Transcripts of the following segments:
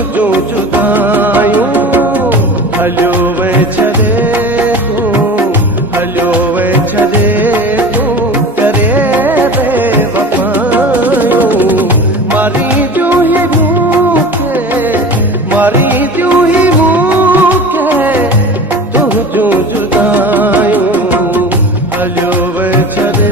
तुझो जुदायूं हलियो वे छॾे तूं हलियो वे छॾे तूं करे बेवफ़ायूं मारी दियूं ही मूंखे मारी दियूं ही मूंखे तुझो जुदायूं हलियो वे छॾे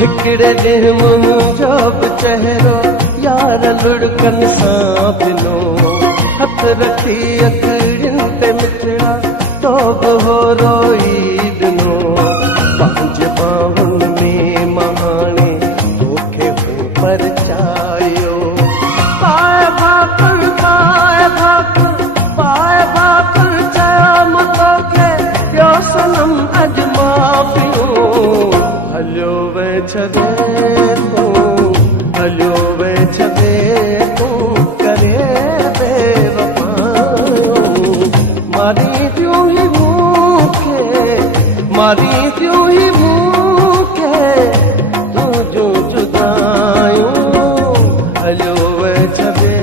हिकिड़े ॾींहुं मुंहिंजो बि चहिरो यार लुड़कनि सां भिनो हथ रखी अखियुनि ते मिठड़ा तो बि हो रोई ॾिनो पंहिंजे ॿाहुनि में महाणे तोखे हू परचायो पाए भाकुर चयो मूं तोखे ॿियो सनम अॼु माफ़ियूं हलियो वे छॾे तूं हलियो वे छॾे तूं करे बेवफ़ायूं मारी दियूं ही मूंखे मारी दियूं ही मूंखे तुझो जुदायूं हलियो वे छॾे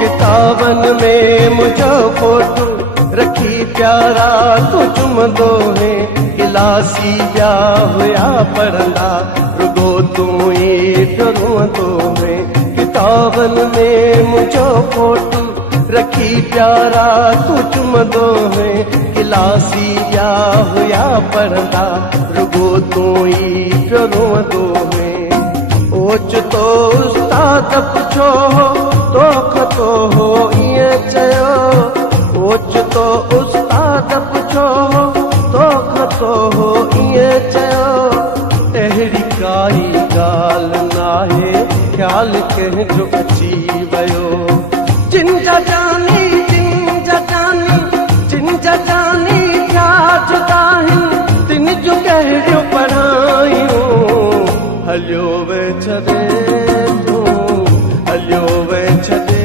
किताबन में मुझो फोटो रखी प्यारा तो चुमंदो है गिलासी जा हुया पढ़ंदा रुगो तूं ई रोंदो है किताबन में मुझो फोटो रखी प्यारा तू चुमंदो है गिलासी जा हुया पढ़ंदा रुगो तूं ई रोंदो है ओचितो उस्ताद पुछो तो हो इएं चयो ओचितो उस्ताद पुछो तो हो इएं चयो अहिड़ी काई ॻाल्हि नाहे ख़्यालु कंहिंजो अची वियो जिन जा जानी थिया जुदा आहिनि तिन जूं कहिड़ियूं पढ़ायूं हलियो वे छॾे तूं हलियो वे छॾे